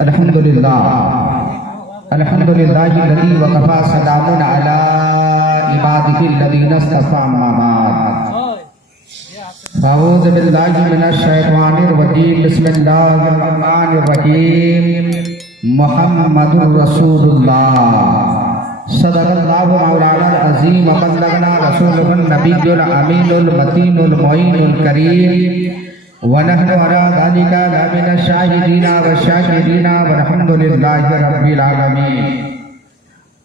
अल्हम्दुलिल्लाहि लज़ी वक़फ़ा सलामुन अला इबादिहिल्लज़ीना इस्तफ़ा अम्मा बाद। अऊज़ु बिल्लाहि मिनश शैतानिर रजीम बिस्मिल्लाहिर रहमानिर रहीम। मुहम्मदुर रसूलुल्लाह सदक़ल्लाहु मौलानाल अज़ीम व बल्लगना रसूलुहुन नबियुल अमीनुल मतीनुल मुईनुल करीम व नहनु अला ज़ालिका लमिनश शाहिदीना व शाकिरीना वल्हम्दुलिल्लाहि रब्बिल आलमीन।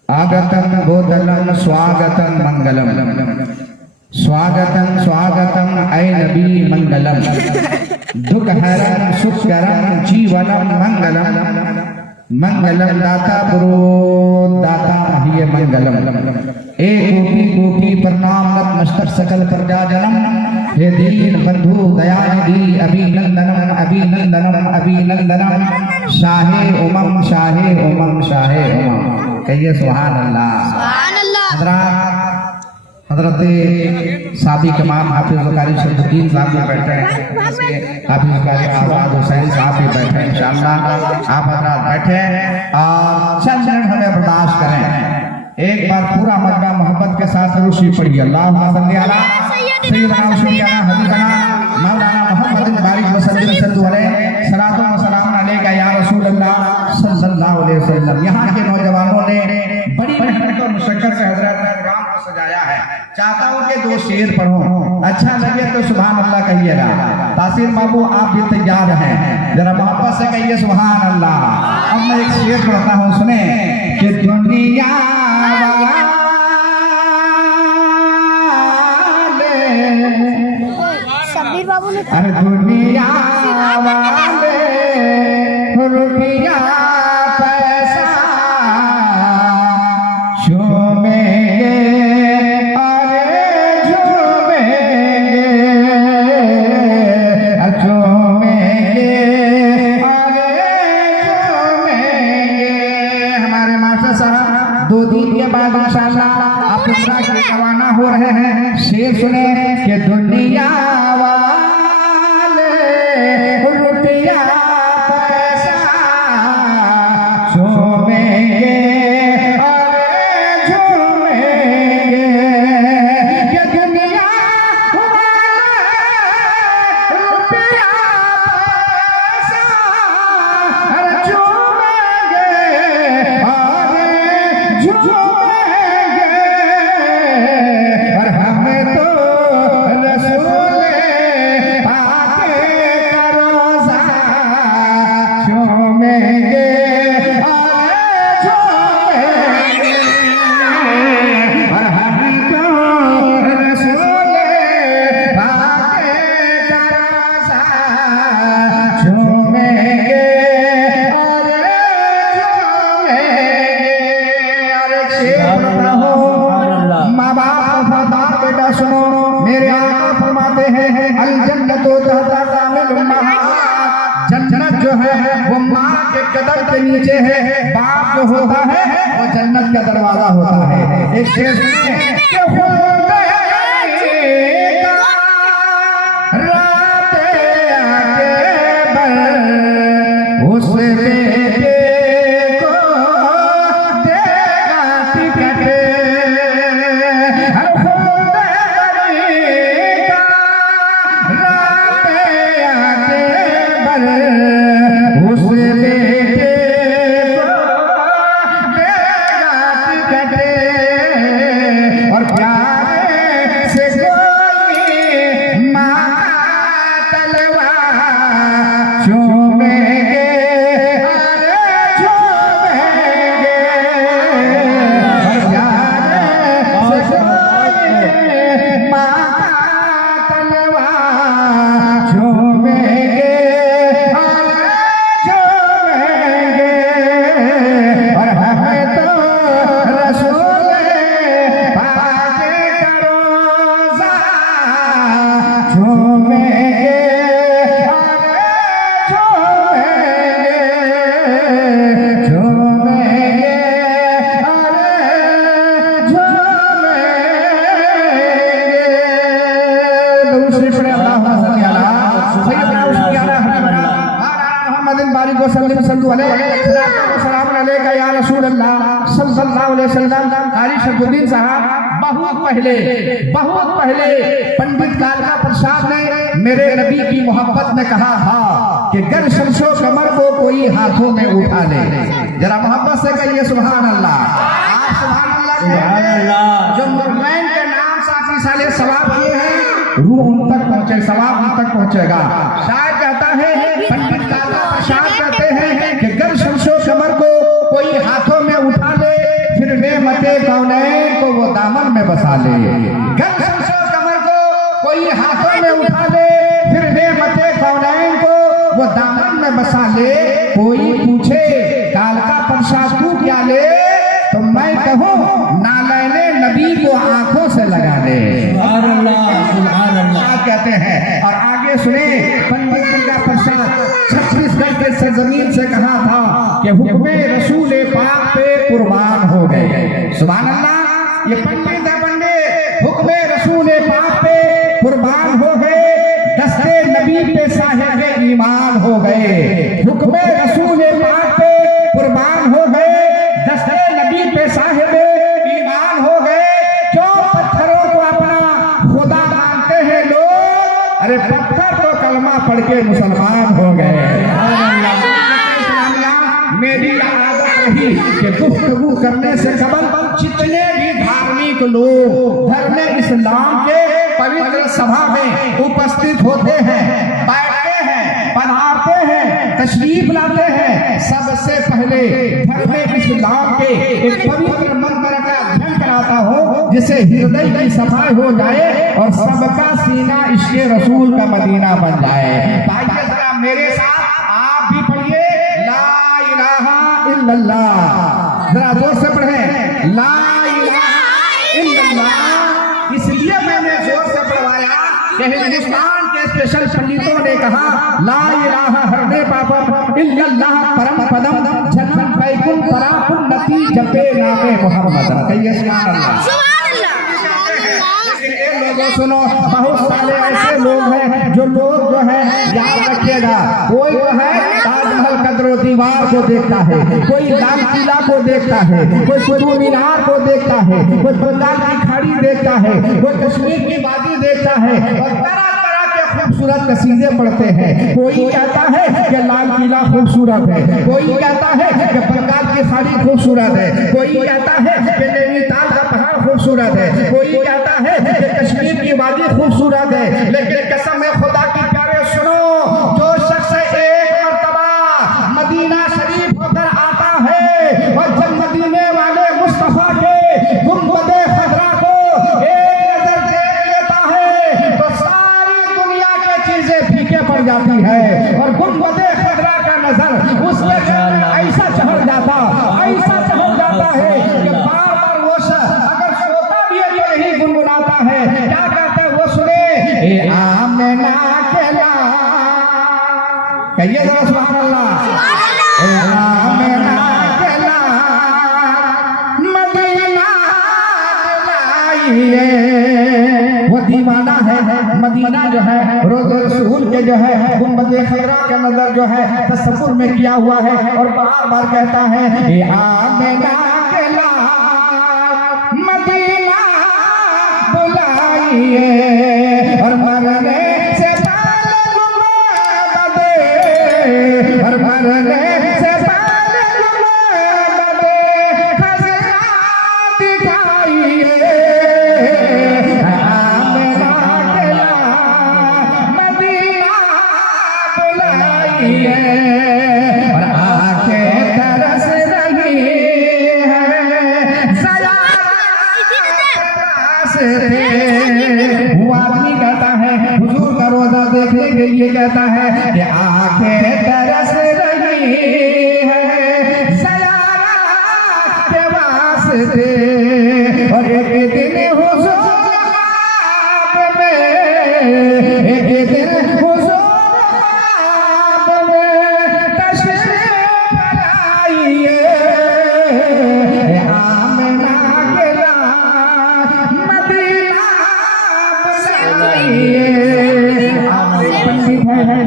आगतं बोधनं स्वागतं मंगलम, स्वागतं स्वागतं ऐ नबी मंगलम। दुःखहरं सुखकरं जीवनं मंगलम, मंगलम दाता पुरो दाता महिये मंगलम। एक कोटि कोटि प्रणाम नतमस्तक सकल प्रजा जनम। हे दीन बंधु दयानिधि अभिनंदनम अभिनंदनम अभिनंदनम। शाहे उमम शाहे उमम शाहे उमम। कहिए सुभान अल्लाह। हजरत सादिक इमाम हाफिज़ कारी शरफुद्दीन साहब भी बैठे हैं, हाफिज़ कारी आज़ाद हुसैन साहब भी बैठे हैं। इंशाअल्लाह आप हजरात बैठे और चंद मिनट हमें बर्दाश्त करें। एक बार पूरा मजमा मोहब्बत के साथ रूसी पढ़िए। अल्लाहुम्मा सल्ली अला सय्यिदना व शफीअना हबीबना मौलाना मुहम्मदिन बारिक वसल्लम सलातो व सलाम अलैका या रसूल अल्लाह सल्लल्लाहु अलैहि वसल्लम। यहाँ के नौजवानों ने बड़ी मेहनत और मुशक्कत से हजरत प्रोग्राम को सजाया है। चाहता हूँ कि दो शेर पढ़ो, अच्छा लगे तो सुभान अल्लाह कहिएगा। तासीर बाबू आप भी तैयार हैं, जरा मोहब्बत से कहिए सुभान अल्लाह। अब मैं एक शेर पढ़ता हूँ, सुने कि दुनिया अरे दुनिया वाले रुपया पैसा झूमेंगे, अरे झूमेंगे झूमेंगे अरे झूमेंगे। हमारे मास्टर साहब 2 दिन के बाद इंशाअल्लाह आप पूरा के रवाना हो रहे हैं। शेर सुने कि दुनिया जन्नत जो है वो माँ के कदम के नीचे है, बाप जो होता है वो जन्नत का दरवाजा होता है। एक शेर सुनिए कि उस बेटे को देगा टिकट, उस बेटे को देगा टिकट और प्यारे से कोई माँ तलवार चूमेंगे, वसल्लम सल्लल्लाहु अलैहि या रसूल अल्लाह सल्लल्लाहु अलैहि वसल्लम। कारी शरफुद्दीन साहब बहुत पहले पंडित कालका प्रसाद ने मेरे नबी की मोहब्बत में कहा था कि गर शमशो कमर को कोई हाथों में उठा ले। जरा मोहब्बत से कहिए सुभान अल्लाह। आप सुभान अल्लाह। जो मुर्मैन के नाम साथी साले सवाब किए हैं, रूह उन तक पहुंचे, सवाब उन तक पहुंचेगा। शायद कहता है पंडित कालका प्रसाद कहते हैं कि गर शमशो कमर को कोई हाथों में उठा ले, फिर नेमते कौनैन को वो दामन में बसा ले। गर शमशो कमर को कोई हाथों में उठा ले, फिर नेमते कौनैन को वो दामन में बसा ले। कोई पूछे कालका प्रसाद तू क्या ले, तो मैं कहूँ नालैने नबी को आंखों से लगा दे। सुभान अल्लाह कहते हैं। और आगे सुने, पंडित कालका प्रसाद छत्तीसगढ़ के सरजमीन से कहा था कि हुक्मे रसूल पाक पे कुर्बान हो गए। सुभान अल्लाह। ये पंडित है, पंडित हुक्मे रसूल पाक पे कुर्बान हो गए, दस्ते नबी पे साहिब ईमान हो गए। हुक्मे रसूल पाक पे कुर्बान हो गए, दस्ते नबी पे साहिब ईमान हो गए। जो पत्थरों को अपना खुदा मानते हैं लोग, अरे पत्थर तो कलमा पढ़ के मुसलमान हो गए। मेरी आदत रही कि गुफ्तगू करने से कबल जितने भी धार्मिक लोग धर्म इस्लाम के पवित्र सभा में उपस्थित होते हैं, बैठते हैं, पधारते हैं, तशरीफ लाते हैं, सबसे पहले धर्म इस्लाम के एक पवित्र मंत्र का अध्ययन कराता हो, जिससे हृदय की सफाई हो जाए और सबका सीना इश्क़े रसूल का मदीना बन जाए। भाई जरा मेरे साथ आप भी पढ़िए ला इलाहा इल्लल्लाह। जरा जोर से पढ़े ला इलाहा इल्लल्लाह। इसलिए मैंने जोर से पढ़वाया कि हिंदुस्तान के स्पेशल पंडितों ने कहा ला इलाहा हरने पापम इल्लल्लाह परम पदम जन्म बैकुंठ परापुन्नति जपे नामे मोहम्मद। कहिए सुभान अल्लाह। लोगों सुनो, बहुत सारे ऐसे लोग हैं जो है याद रखिएगा, कोई जो है ताजमहल कदरो दीवार को देखता है, कोई लाल किला को देखता है, कोई कुतुब मीनार को देखता है, कोई बंगाल की खाड़ी देखता है, कोई कश्मीर की वादी देखता है और तरह खूबसूरत कसीदे पढ़ते हैं। कोई कहता है कि लाल किला खूबसूरत है, कोई कहता है कि बंगाल की खाड़ी खूबसूरत है, कोई कहता है कि नैनीताल का पहाड़ खूबसूरत है, कोई कहता है कि कश्मीर की वादी खूबसूरत है। लेकिन कसम है खुदा की प्यारे सुनो, जो शख्स एक मर्तबा मदीना शरीफ होकर आता है और जब मदीने वाले मुस्तफा के गुंबदे खजरा को एक नजर देख लेता है तो सारी दुनिया की चीजें फीके पड़ जाती है और गुंबदे खजरा का नजर उसके ऐसा चढ़ जाता है कि बार बार वो अगर सोता भी है तो यही गुनगुनाता है। क्या कहते हैं वो सुने, ए आमना के लाल, कहिए जरा सुभान अल्लाह। ए आमना के लाल मदीना लाइए। वो दीवाना है, मदीना जो है रोज़ रसूल के जो है गुंबदे खजरा के नजर जो है तसव्वुर में किया हुआ है और बार बार कहता है ए आमना के लाल मदीना बुलाइए और मरने से पहले गुंबदे और मरने से पहले गुंबदे खजरा दिखाइए। और आके तरस रही है वो आदमी कहता है हुजूर का रोजा देखने के लिए कहता है कि आके तरस रही है सयारा के वास्ते। और एक दिन हुजूर में एक दिन हुजूर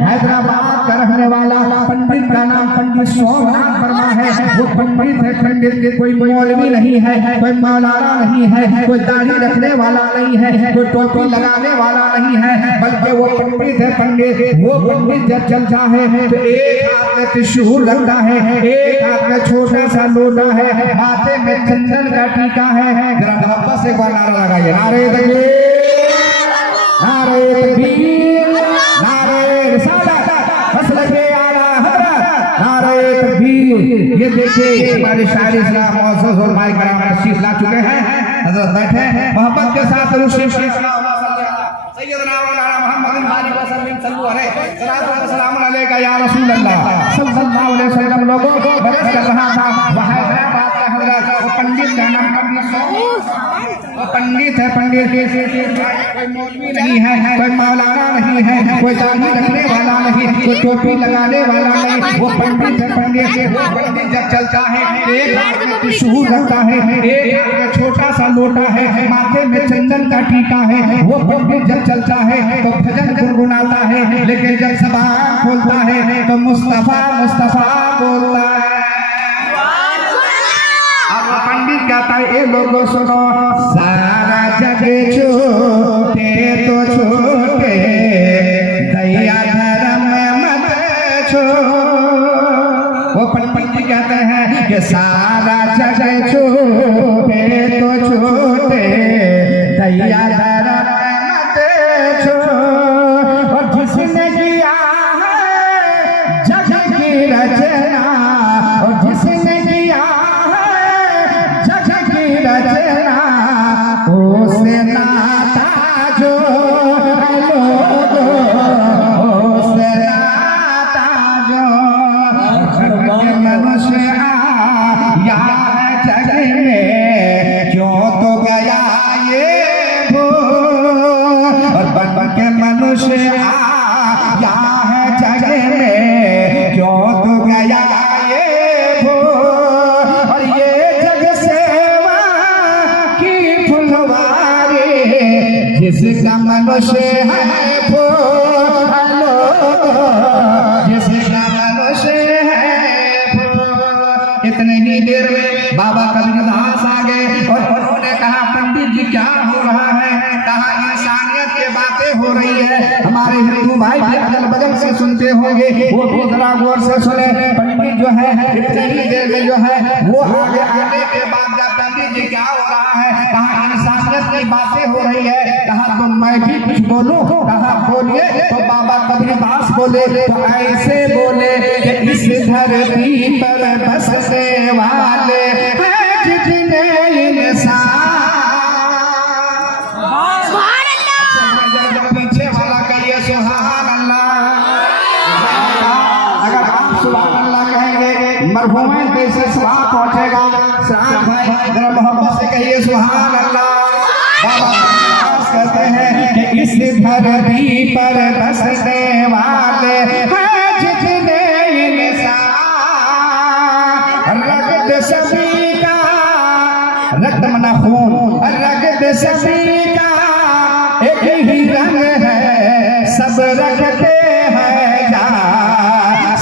हैदराबाद का रहने वाला पंडित सोमनाथ वर्मा है, वो पंडित है। पंडित कोई मौलवी नहीं है, कोई मौलाना नहीं है, कोई दाढ़ी रखने वाला नहीं है, कोई टोपी लगाने वाला नहीं है, बल्कि वो पंडित है। पंडित वो पंडित जब चलता है तो एक हाथ में त्रिशूल रखता है, एक हाथ में छोटा सा लोटा है, माथे में चंदन का टीका है। जरा मोहब्बत से नारा लगाइए, नारे तकबीर, नारे तकबीर, नारे रिसालत, मसलके आला हज़रत, नारे तकबीर। ये देखिए हमारे शायर इस्लाम मौजूद और माई कराम तशरीफ ला चुके हैं। हज़रत बैठे मोहब्बत के साथ सैयदना मौलाना मोहम्मद वसल्लम सल्लल्लाहु अलैहि सलाम अलैका या रसूल अल्लाह सल्लल्लाहु अलैहि वसल्लम। लोगों को बरस कर रहा था वहां हैदराबाद का हजरत पंडित का नाम पंडित है। पंडित कोई मौलवी नहीं है, कोई मौलाना नहीं है, कोई दाढ़ी रखने वाला नहीं, कोई टोपी लगाने वाला नहीं, वो पंडित है। पंडित वो पंडित जब चलता है एक हाथ में त्रिशूल रखता है, एक हाथ में छोटा सा लोटा है, माथे में चंदन का टीका है। वो पंडित जब चलता है तो भजन गुनगुनाता है, लेकिन जब ज़बान खोलता है तो मुस्तफा मुस्तफा बोलता है। पंडित कहता है ये लोगों सुनो, सारा जग छोटे तो छोटे, दया धर्म मत छोड़ो। वो पंडित कहते हैं कि सारा जग छोटे तो छोटे, दया धर्म मत छोड़ो। और जिसने किया है जग की रचना, और जिसने किया रचना उसे नाता जो उसे नाता जो मनुष्य आया है जग में, क्यों तो गया ये वो। और बन के मनुष्य आया है जग में, क्यों तो गया ये वो। और ये जग से जिसका मनुष्य है फूलो, जिसका मनुष्य है फूलो। इतने ही देर में बाबा कबीरदास आ गए और उन्होंने कहा पंडित जी क्या हो रहा है? कहा इंसानियत की बातें हो रही है, हमारे हिंदू भाई भी अगल बगल से सुनते होंगे, वो भी जरा गौर से सुने। पंडित जो है इतनी ही देर में जो है वो आगे आने के बाद पंडित जी क्या हो रहा है? कहा इंसानियत की बातें हो रही है। कहा तो मैं भी कुछ बोलूं? कहा बोलिए। तो बाबा कबीरदास बोले तो ऐसे बोले कि इस धरती पर बसने वाले हैं जितने इंसान। पीछे वाला कहिए सुभान अल्लाह। अगर आप सुभान अल्लाह कहेंगे मरहूम कैसे सवाब पहुंचेगा? साथ भाई जरा मोहब्बत से कहिए सुभान अल्लाह। बाबा कहते हैं कि इस धरती पर बसने वाले हैं जितने इंसान, रक्त सभी का, रक्त मना खून, रक्त सभी का एक ही रंग है, सब रखते हैं जा,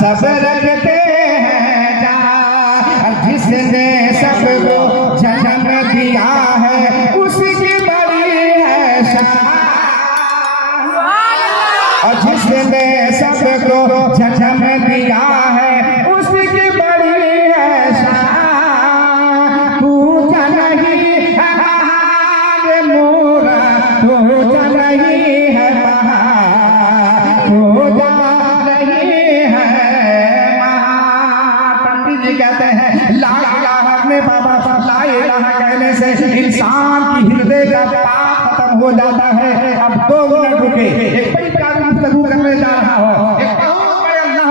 सब रखते हैं जा। जिसने सबको जन्म दिया है उसकी बड़ी है शान, और जिसने सबको जन्म दिया है उसकी बड़ी है शान। तू नहीं है महान मोरा, तू नहीं है महान, तू नहीं है महान। पंडित जी कहते हैं ला इलाहा में बाबा ला इलाहा कहने से इंसान की हृदय का पाप खत्म हो जाता है। अब 2 मिनट रुके, एक बड़ी प्यारी गुफ्तगू करने जा रहा हूं। एक बहुत बड़े अल्लाह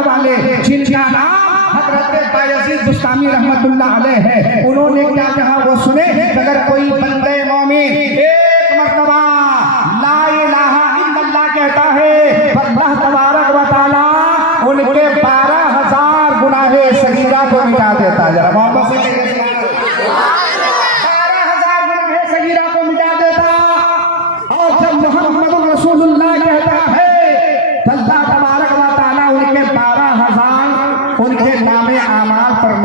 वाले जिनका नाम हजरत बायजीद बुस्तामी रहमतुल्लाह अलैह है, उन्होंने क्या कहा वो सुने। अगर कोई बंदे मोमिन एक मर्तबा ला इलाहा इल्लल्लाह कहता है, अल्लाह तबारक व तआला उनके 12,000 गुनाहे सगीरा को मिटा देता है। जरा मोहब्बत से 12,000 गुनाहे सगीरा को मिटा देता। और जब मोहम्मद रसूलुल्लाह कहता है अल्लाह तबारक व तआला उनके 12,000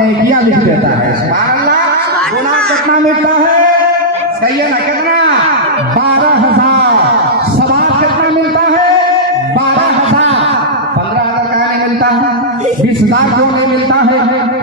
नेकियां लिख देता है। सुभान अल्लाह। गुनाह कितना मिलता है? कहिए ना कितना? 12,000। सवाब कितना मिलता है? 12,000। 15,000 का नहीं मिलता है? 20,000 क्यों नहीं मिलता है?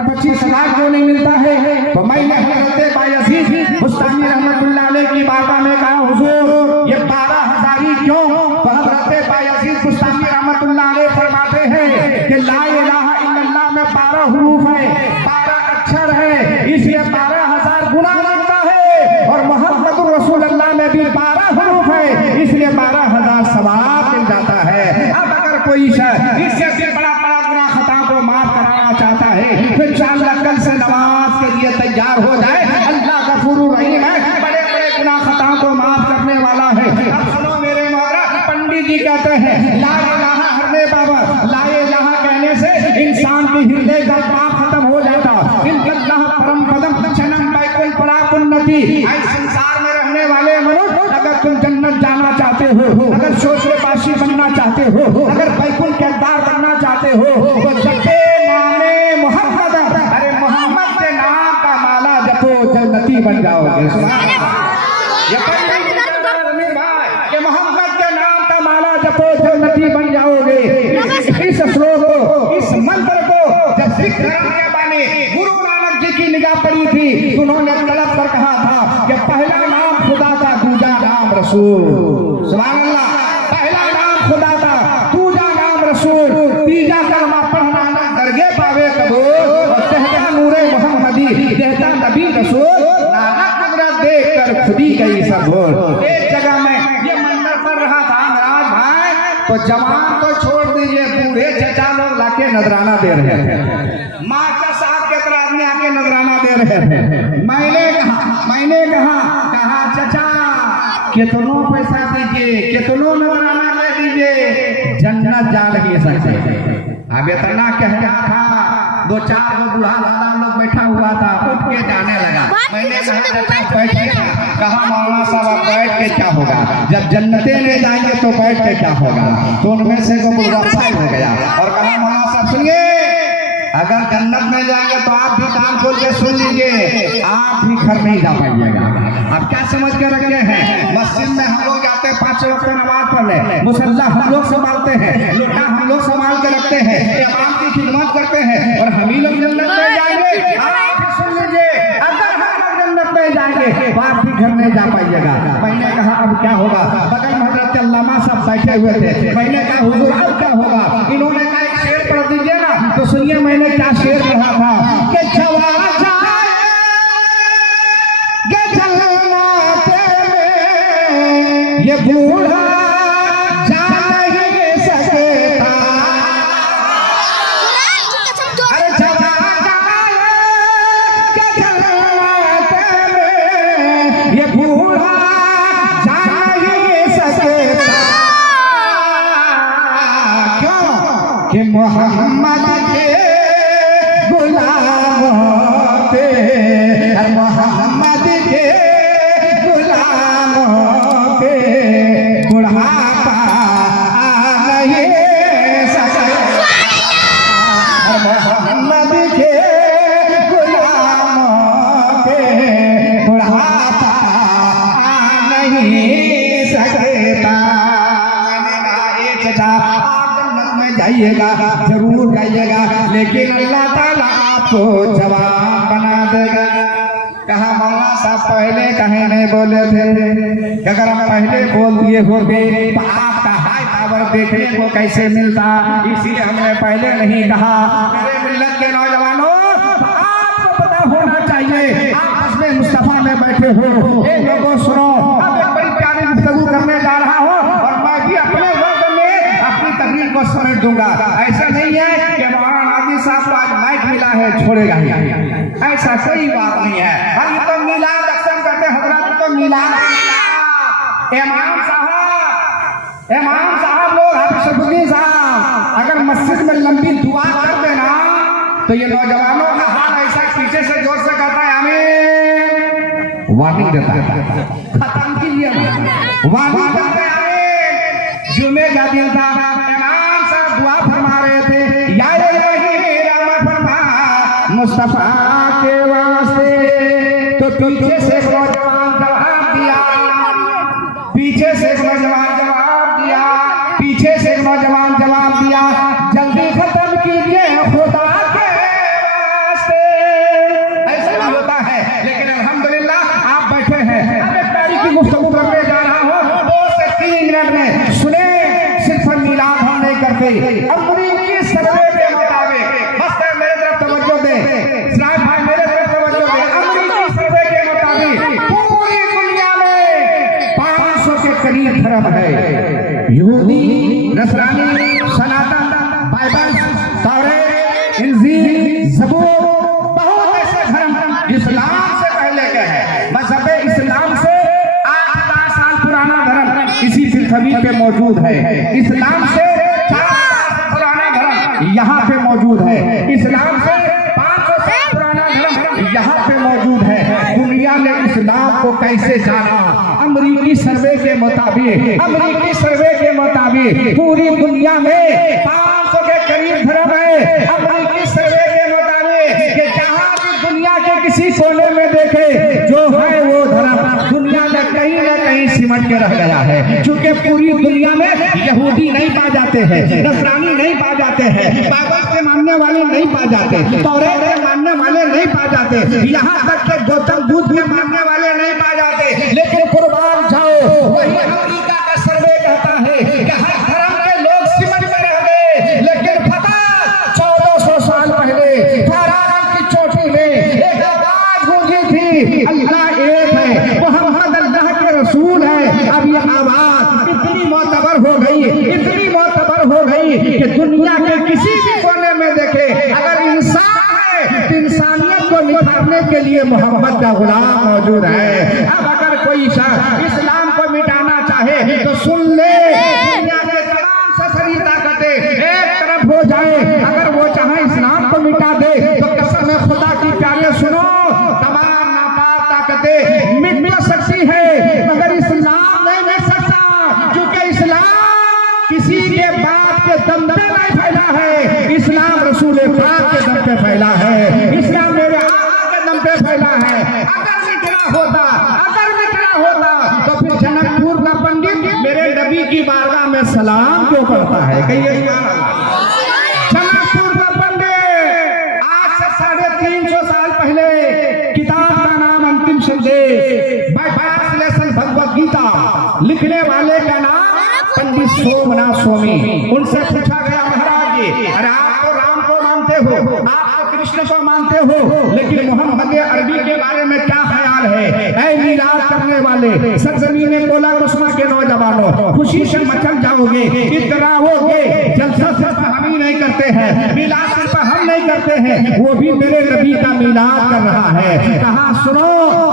25,000 क्यों नहीं मिलता है? तो मैंने हज़रत बायज़ीद बुस्तामी रहमतुल्लाह अलैह की बारगाह में कहा, हुजूर ये 12,000 ही क्यों? तो हज़रत बायज़ीद बुस्तामी रहमतुल्लाह अलैह फरमाते हैं कि ला इलाहा इल्लल्लाह में 12 हुरूफ है, 12 अक्षर है, इसलिए 12,000 गुना लगता है। और मोहम्मद रसूलुल्लाह में भी 12 हुरूफ है, इसलिए 12,000 सवाब मिल जाता है। अब अगर कोई इससे बड़ा गुनाह खता को माफ कराना चाहता है, फिर इंशाअल्लाह कल से नमाज के लिए तैयार हो जाए। अल्लाह गफूरुर रहीम है, बड़े बड़े गुनाह खता को माफ करने वाला है। अब सुनो मेरे मौला, पंडित जी कहते हैं ला इलाहा हरने बाबा, ला इलाहा कहने से इंसान की हृदय का पाप खत्म हो जाता। इल्लल्लाह परम पदम चनम बैकुल पराकुन्नति। ऐ संसार में रहने वाले मनुष्य, अगर तुम जन्नत जाना चाहते हो, अगर शोषरेबाशी बनना चाहते हो, अगर बैकुल किरदार बनना चाहते हो, तो जपे नामे मोहम्मद, अरे मोहम्मद के नाम का माला जपो, जन्नती बन जाओगे। ये मोहम्मद के नाम का माला जपो, जन्नती बन जाओगे। इस श्लोक को, इस मंत्र को जब सिख धर्म के बानी गुरु नानक जी की निगाह पड़ी थी, उन्होंने तलब कर कहा था कि पहला नाम खुदा का, दूजा नाम रसूल। सुभान अल्लाह। पहला नाम खुदा का, दूजा नाम रसूल, तीजा कलमा पढ़ना ना दरगे पावे कबूल, और कहता नूरे मोहम्मदी, कहता नबी रसूल, नानक नगरा देख कर खुदी गई सब भूल। एक जगह में ये मंदिर पर रहा था महाराज भाई, तो जवान को छोड़ दीजिए, बूढ़े चचा लोग लाके नजराना दे रहे थे। मास्टर साहब के तरह आदमी आके नजराना दे रहे थे। मैंने कहा चचा कितनो पैसा दीजिए, कितनो नजराना दे दीजिए, जन्नत जा नहीं सकते। अब इतना कह रहा था, 2-4 बूढ़ा दादा लोग बैठा हुआ था, उठ के जाने लगा। मैंने कहा बैठिए, कहा मौलाना साहब बैठ के क्या होगा, जब जन्नते ले जाएंगे तो बैठ के क्या होगा। तो उनमें से को बुढ़ा हो गया और कहा मौलाना साहब सुनिए, अगर जन्नत में जाएंगे तो आप भी कान खोल के सुन लीजिए, आप भी घर नहीं जा पाइएगा। अब क्या समझ के रखे हैं, मस्जिद में हम लोग जाते हैं 5 वक्त नमाज पढ़ने, मुसल्ला हम लोग संभालते हैं, लोटा हम लोग संभाल के रखते हैं, इमाम की खिदमत करते हैं, और हम ही लोग जन्नत में जाएंगे। आप भी सुन लीजिए, अगर हम लोग जन्नत में जाएंगे तो आप भी घर नहीं जा पाइएगा। मैंने कहा अब क्या होगा, बगल में हज़रत अल्लामा साहब बैठे हुए थे। मैंने कहा हुजूर अब क्या होगा। इन्होंने कहा एक शेर पढ़ दीजिए ना। तो सुनिए मैंने क्या शेर पढ़ा था कि जवा जाए ये बूढ़ा जा नहीं सकता, अरे जवा जाए ये बूढ़ा जा नहीं सकता। क्यों कि मोहम्मद के गुलामों पे, मोहम्मद के गुलामों पे बुढ़ापा नहीं सकता। मोहम्मद के गुलामों पे बुढ़ापा नहीं सकता। जाइएगा जरूर जाइएगा, लेकिन अल्लाह ताला आपको जवान बना देगा। कहा मौलाना साहब पहले कहीं नहीं बोले थे, अगर हम पहले बोल दिए होते तो आपका हाई पावर देखने को कैसे मिलता, इसलिए हमने पहले नहीं कहा। मेरे मिल्लत के नौजवानों, आपको पता होना चाहिए, आपस में मुस्तफा में बैठे हो, ए लोगों सुनो, अब एक बड़ी प्यारी गुफ्तगू करने जा रहा हूँ, और मैं भी अपने वक्त में अपनी तकरीर को समेट दूंगा। ऐसा नहीं है कि मौलाना नाज़िर साहब को आज माइक मिला है छोड़ेगा ही, ऐसा कोई बात नहीं है। हम तो मिलाद अक्सर करते, हजरत तो मिलाद। इमाम साहब लोग, हाफिज़ुद्दीन साहब अगर मस्जिद में लंबी दुआ कर देना तो ये नौजवानों का हाथ ऐसा पीछे से जोर से कहता है आमीन, वार्निंग देता है, खत्म कीजिए, वार्निंग करते हैं। जुमे का दिन था, इमाम साहब दुआ फरमा रहे थे, या इलाही रहमत फरमा मुस्तफा के वास्ते। तो पीछे से नौजवान जवाब दिया, पीछे से नौजवान जवाब दिया, पीछे से नौजवान जवाब दिया, जल्दी खत्म कीजिए खुदा के वास्ते। ऐसा नहीं होता है, लेकिन अल्हम्दुलिल्लाह आप बैठे हैं, अब एक तारीख की गुफ्तगू करने जा रहा हूँ, 2 से 3 मिनट में सुने। सिर्फ मिलाद हम नहीं करते, अमरीकी सर्वे के मुताबिक, बस मेरे तरफ तवज्जो दे इस्लाम भाई, मेरे तरफ तवज्जो दे। अमरीकी सर्वे के मुताबिक पूरी दुनिया में 500 के करीब धर्म है। यहूदी, नसरानी, सनातन, बाइबल, तौरात, इंजील, ज़बूर, बहुत ऐसे धर्म इस्लाम से पहले के हैं। मज़हब इस्लाम से 8,000 साल पुराना धर्म इसी पृथ्वी पे मौजूद है। इस्लाम से 4,000 पुराना धर्म यहाँ पे मौजूद है। इस्लाम से 500 साल पुराना धर्म यहाँ पे मौजूद है। दुनिया ने इस्लाम को कैसे जाना? अमरीकी सर्वे के मुताबिक, अमरीकी सर्वे के मुताबिक पूरी दुनिया में 500 के करीब धर्म है। अमरीकी सर्वे के मुताबिक कि जहाँ भी दुनिया के किसी कोने में देखे, जो है वो धर्म दुनिया में कहीं न कहीं सिमट के रह गया है। क्योंकि पूरी दुनिया में यहूदी नहीं पा जाते हैं, नसरानी नहीं पा जाते हैं, बाइबल के मानने वाले नहीं पा जाते, तौरात के मानने वाले नहीं पा जाते, यहाँ तक के गौतम बुद्ध के मानने वाले नहीं पा जाते। लेकिन कुर्बान जाओ, वही अमेरिका का सर्वे कहता है कि हर धर्म के लोग सिमट में रह गए। लेकिन पता 1400 साल पहले फरारान की चोटी में एक आवाज गूंजी थी, अल्लाह एक है, मोहम्मद अल्लाह के रसूल है। अब ये आवाज इतनी मोतबर हो गई, इतनी मोतबर हो गई कि दुनिया के किसी भी कोने में देखे, अगर इंसान है तो इंसानियत को निखारने के लिए मोहम्मद का गुलाम मौजूद है। अब अगर कोई शख्स इस्लाम को मिटाना चाहे तो सुन ले, दुनिया के तमाम ससरी ताकतें एक तरफ हो जाए, अगर वो चाहे इस्लाम को मिटा दे तो कसम खुदा की प्यारे सुनो, तमाम नापाक ताकतें मिट सकती है मगर इस्लाम नहीं मिट सकता। क्योंकि इस्लाम किसी के बाप के दम पे नहीं फैला है, इस्लाम रसूल पाक के दम पे फैला है, इस्लाम मेरे आका के दम पे फैला है। अगर मिटना होता तो फिर जनकपुर का पंडित मेरे नबी की बारगाह में सलाम क्यों करता है? कहिए जनकपुर का पंडित आज से 350 साल पहले किताब का नाम अंतिम संदेश भगवत गीता लिखने वाले का नाम पंडित सोमनाथ स्वामी। उनसे पूछा गया, महाराज जी, अरे आप तो राम को मानते हो, आप तो कृष्ण को मानते हो, लेकिन मोहम्मद अरबी के बारे में क्या ख्याल है? ऐ मीलाद करने वाले सरजमीन कोला कुस्मा के नौजवानों, खुशी से मचल जाओगे, इतराओगे। जलसा सिर्फ हम ही नहीं करते हैं, मीलाद सिर्फ हम नहीं करते हैं, वो भी मेरे नबी का मीलाद कर रहा है। कहा सुनो,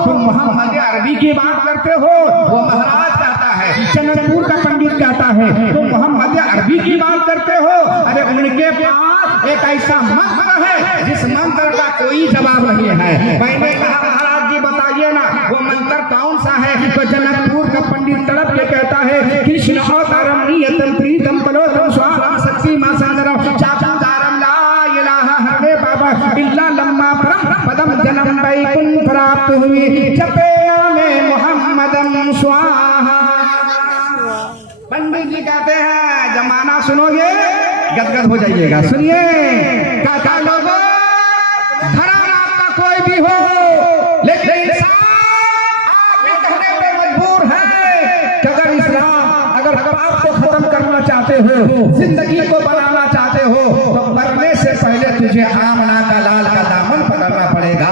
तुम मोहम्मद अरबी की बात करते हो, वो महाराज कहता है, जनकपुर का पंडित कहता है, तुम मोहम्मद अरबी की बात करते हो। अरे उनके पास एक ऐसा मंत्र है जिस मंत्र का कोई जवाब नहीं है। मैंने कहा महाराज जी बताइए ना, वो मंत्र कौन सा है? तो जनकपुर का पंडित तड़प के कहता है, कृष्ण अवतारम नियतम प्रीतम पलोतम स्वाहा शक्ति मां सादरम चापदारम ला इलाहा हरे बाबा इल्ला लम्मा परम पदम जन्म वैकुंठ प्राप्त हुई जपे में मोहम्मदम स्वाहा। पंडित जी कहते हैं, जमाना सुनोगे गदगद हो जाइएगा। सुनिए काका लोगों, धर्म आपका कोई भी हो, लेकिन इंसान आपके कहने पे मजबूर है कि अगर इस्लाम, अगर पाप को खत्म करना चाहते हो, जिंदगी को बनाना चाहते हो, तो मरने से पहले तुझे आमना का लाल का दामन पकड़ना पड़ेगा।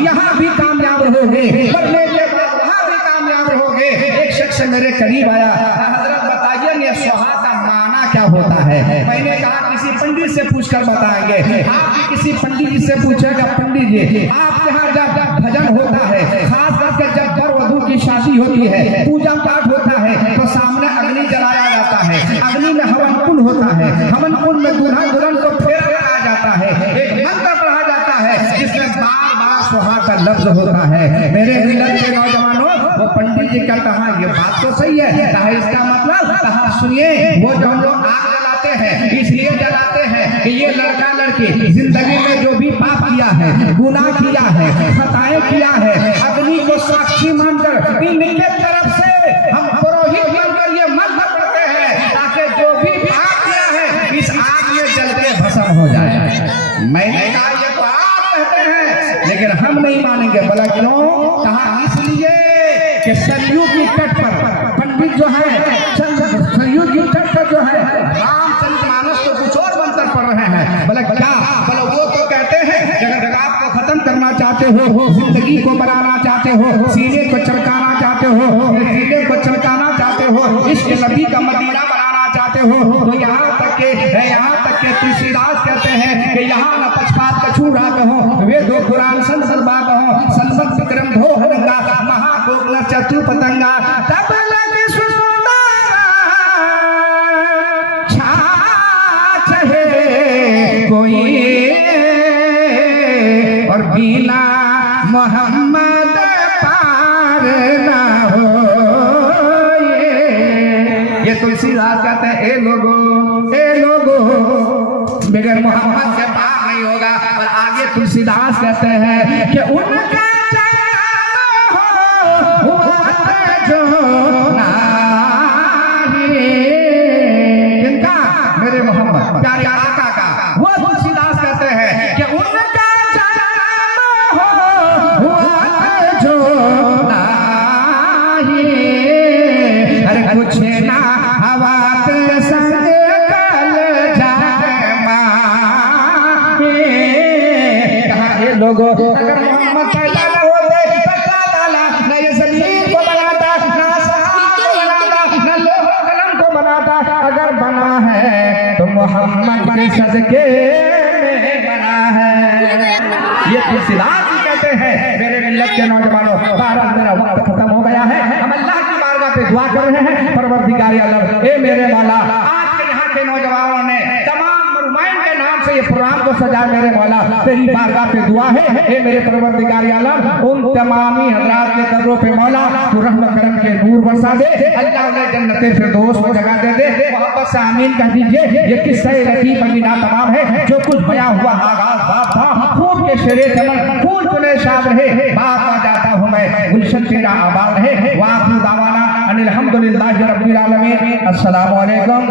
यहाँ भी कामयाब रहोगे, मरने के बाद वहाँ भी कामयाब रहोगे। एक शख्स मेरे करीब आया, हजरत बताइए ये सुहा का माना क्या होता है? मैंने कहा किसी पंडित से पूछकर बताएंगे। आप भी किसी पंडित जी से पूछेगा, पंडित जी आप यहाँ जब भजन होता है, खास करके जब वर वधू की शादी होती है, पूजा पाठ होता है, तो सामने अग्नि जलाया जाता है, अग्नि में हवन कुंड होता है, हवन कुंड में दूल्हा दुल्हन को फेर कराया जाता है, एक मंत्र पढ़ा जाता है जिसमें बार बार सुहा का लफ्ज होता है। मेरे मिलन के नौजवानों, वो पंडित जी का कहा ये बात तो सही है, कहा इसका मतलब, कहा सुनिए, वो जो लोग आग जलाते हैं इसलिए जलाते हैं कि ये लड़का लड़की जिंदगी में जो भी पाप किया है, गुनाह किया है, खताएं किया है, अग्नि को साक्षी मानकर इनके तरफ से हम पुरोहित बनकर ये मंत्र पढ़ते हैं ताकि जो भी पाप किया है इस आग में जल के भस्म हो जाए। मैंने कहा ये तो आप कहते हैं, लेकिन हम नहीं मानेंगे। बोला क्यों? कहा इसलिए कि सरयू की तट पर पंडित जो है, सरयू की तट पर जो है रामचरितमानस को कुछ और मंत्र पढ़ रहे हैं। बोला क्या? बोला वो तो कहते हैं अगर जगत को खत्म करना चाहते हो, जिंदगी को बनाना चाहते हो, सीने को चमकाना चाहते हो, सीने को चमकाना चाहते हो, इश्क नबी का मदीना बनाना चाहते हो, तो यहाँ तक के तुलसीदास कहते हैं कि यहाँ न पक्षपात कछूरा कहो, वेदो कुरान संसद बात हो, संसद विक्रम धो हरंगा, महाकोक न चतु पतंगा, तब लगे सुंदर छाछ है कोई और बिना मोहम्मद पार ना हो। ये तुलसीदास कहते हैं ए लोगो बगैर मोहम्मद के पार नहीं होगा। और आगे तुलसीदास कहते हैं कि उनका जो इनका मेरे मोहम्मद प्यारे आका का, वो तुलसीदास कहते हैं कि उनका जो अरे कुछ ना हवा के संग लोगों अगर मोहम्मद पैदा न होते न ये जमीन को बनाता, न आसमान को बनाता, न लोह कलम को बनाता। अगर बना है तो मोहम्मद के सदके में बना है। ये तुलसीदास जी कहते हैं मेरे मिल्लत के नौजवानों, मेरा वक्त खत्म हो गया है, हम अल्लाह की बारगाह पे दुआ कर रहे हैं। परवरदिगार आलम ए मेरे मौला, आज के यहाँ के नौजवानों ने तमाम मरुमाइन के नाम से ये प्रोग्राम को सजा मेरे मौला, तेरी बारगाह पे दुआ है ए मेरे परवरदिगार आलम, उन तमामी हजरात के कब्रों पे मौला तू रहमत करम के नूर बरसा दे, अल्लाह उन्हें जन्नते फिरदौस में जगह दे दे। मोहब्बत से आमीन कह दीजिए। ये किस्सा लतीफ अमीना तमाम है जो कुछ बयां हुआ आगाज बाप था, खूब के शेरे चमन फूल चुने शाद रहे, बाप आ जाता हूँ मैं गुलशन तेरा आबाद है। वाखिर दावाना अनिल हम्दुलिल्लाहि रब्बिल आलमीन। अस्सलामु अलैकुम।